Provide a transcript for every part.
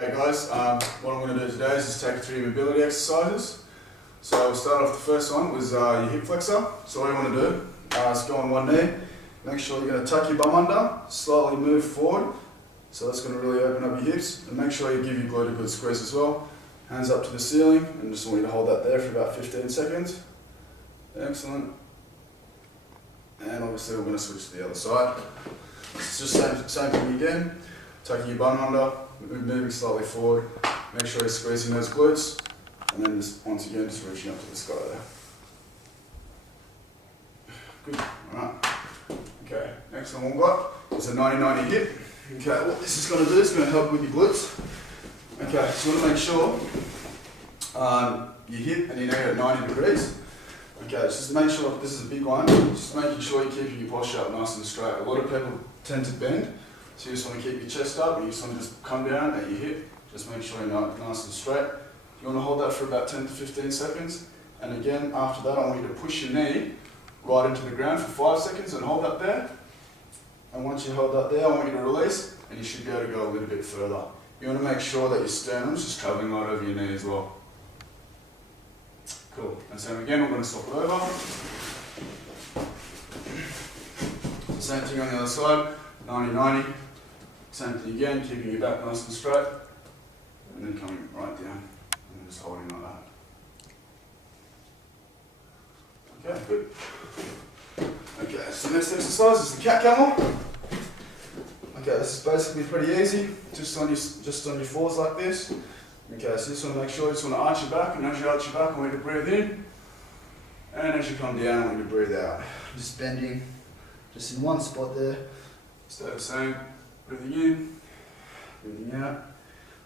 Hey guys, what I'm going to do today is just take you through your mobility exercises. So we'll start off, the first one was your hip flexor. So what you want to do is go on one knee, make sure you're going to tuck your bum under, slightly move forward. So that's going to really open up your hips, and make sure you give your glute a good squeeze as well. Hands up to the ceiling, and just want you to hold that there for about 15 seconds. Excellent. And obviously we're going to switch to the other side. It's just same thing again, tucking your bum under, moving slightly forward, make sure you're squeezing those glutes, and then just once again just reaching up to the sky there. Good, alright. Okay, next one we've got is a 90-90 hip. Okay, what this is going to do is going to help with your glutes. Okay, so you want to make sure your hip and your knee are at 90 degrees. Okay, just make sure, this is a big one, just making sure you're keeping your posture up nice and straight. A lot of people tend to bend, so you just want to keep your chest up, and you just want to just come down at your hip, just make sure you're nice and straight. You want to hold that for about 10 to 15 seconds, and again, after that I want you to push your knee right into the ground for 5 seconds and hold that there. And once you hold that there, I want you to release, and you should be able to go a little bit further. You want to make sure that your sternum's just travelling right over your knee as well. Cool. And so again, we're going to swap it over. Same thing on the other side, 90-90. Same thing again, keeping your back nice and straight, and then coming right down, and then just holding like that. Okay, good. Okay, so next exercise is the cat camel. Okay, this is basically pretty easy, just on your fours like this. Okay, so just want to make sure you just want to arch your back, and as you arch your back, I want you to breathe in, and as you come down, I want you to breathe out. Just bending, just in one spot there. Stay the same, breathing in, breathing out,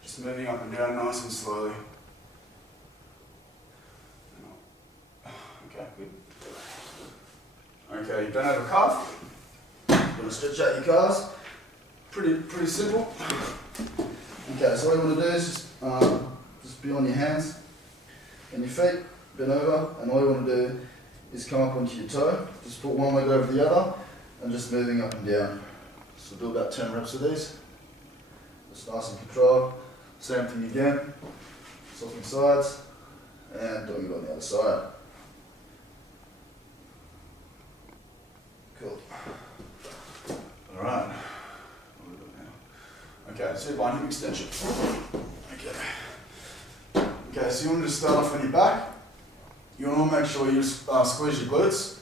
just moving up and down nice and slowly. Okay, good. Okay, you don't have a calf, you're going to stretch out your calves. Pretty simple. Okay, so what you want to do is just be on your hands and your feet, bend over, and all you want to do is come up onto your toe. Just put one leg over the other and just moving up and down. So do about 10 reps of these. Just nice and controlled. Same thing again, swapping sides and doing it on the other side. Cool. Alright. Okay, so one hip extension. Okay, so you want to just start off on your back. You want to make sure you squeeze your glutes.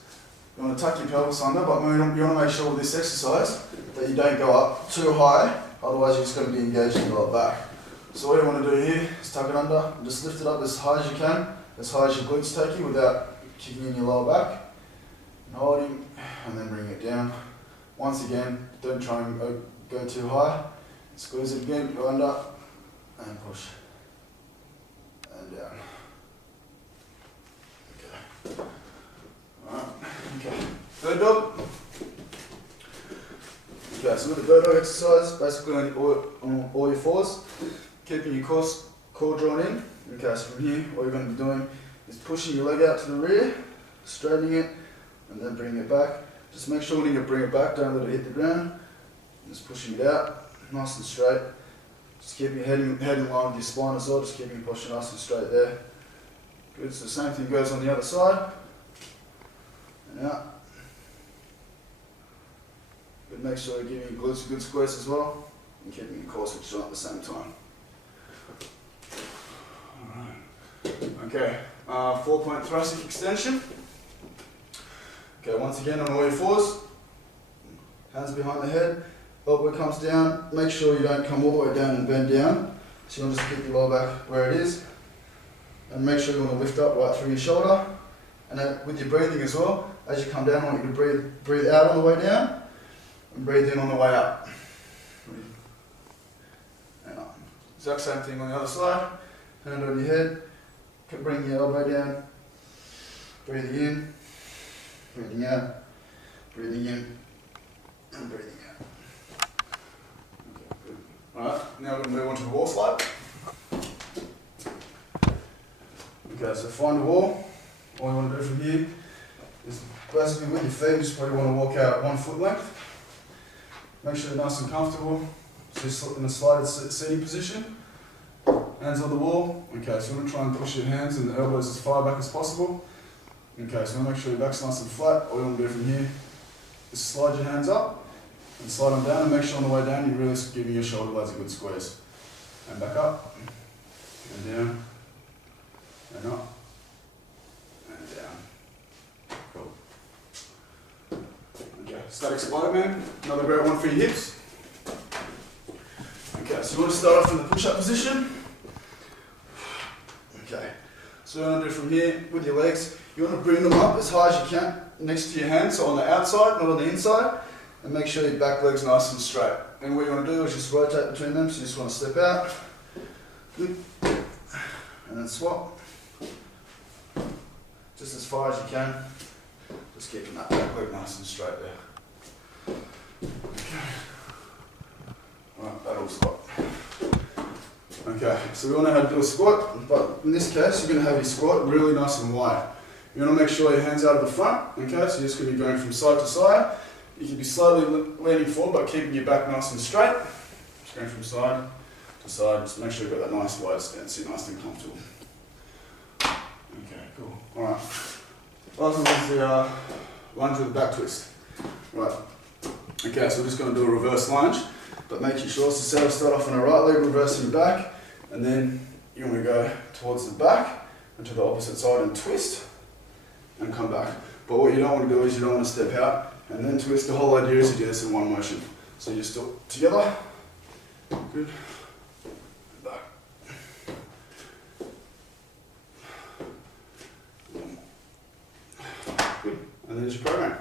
You want to tuck your pelvis under, but you want to make sure with this exercise that you don't go up too high, otherwise you're just going to be engaged in your lower back. So what you want to do here is tuck it under and just lift it up as high as you can, as high as your glutes take you without kicking in your lower back. And holding, and then bring it down. Once again, don't try and go too high. Squeeze it again, go under, and push, and down. Okay. Alright, okay. Bird dog. Okay, so with the bird dog exercise, basically on all your fours, keeping your core drawn in. Okay, so from here, all you're going to be doing is pushing your leg out to the rear, straightening it, and then bringing it back. Just make sure when you bring it back, don't let it hit the ground. Just pushing it out. Nice and straight. Just keep your head in line with your spine as well, just keeping your posture nice and straight there. Good, so the same thing goes on the other side. And out. Good, make sure you're giving your glutes a good squeeze as well, and keeping your core switched on at the same time. Alright. Okay, 4-point thoracic extension. Okay, once again on all your fours, hands behind the head. Elbow comes down, make sure you don't come all the way down and bend down. So you want to just keep your lower back where it is. And make sure you want to lift up right through your shoulder. And then with your breathing as well, as you come down, I want you to breathe out on the way down and breathe in on the way up. And up. Exact same thing on the other side. Hand over your head, bring your elbow down, breathing in, breathing out, breathing in, and breathing out. Alright, now we're going to move on to the wall slide. Okay, so find a wall. All you want to do from here is basically with your feet, you just probably want to walk out 1 foot length. Make sure you're nice and comfortable. So you're in a slided seating position. hands on the wall. Okay, so you want to try and push your hands and the elbows as far back as possible. Okay, so you want to make sure your back's nice and flat. All you want to do from here is slide your hands up and slide them down, and make sure on the way down you're really giving your shoulder blades a good squeeze. And back up, and down, and up, and down. Cool. Okay, static Spider-Man, another great one for your hips. Okay, so you want to start off in the push-up position. Okay, so what you want to do from here with your legs, you want to bring them up as high as you can next to your hands, so on the outside, not on the inside, and make sure your back leg's nice and straight. And what you want to do is just rotate between them, so you just want to step out, good, and then swap, just as far as you can, just keeping that back leg nice and straight there. Okay. Alright, that'll squat. Okay, so we all know how to do a squat, but in this case you're going to have your squat really nice and wide. You want to make sure your hands out of the front, okay, so you're just going to be going from side to side. You can be slowly leaning forward but keeping your back nice and straight. Just going from side to side, just make sure you've got that nice wide stance, so you're nice and comfortable. Okay, cool. Alright, last one is the lunge with the back twist. Right, okay, so we're just going to do a reverse lunge, but making sure, so start off on the right leg, reversing back, and then you want to go towards the back and to the opposite side and twist and come back. But what you don't want to do is you don't want to step out and then twist. The whole idea is to do this in one motion. So you're still together, good, back. Good, and there's your program.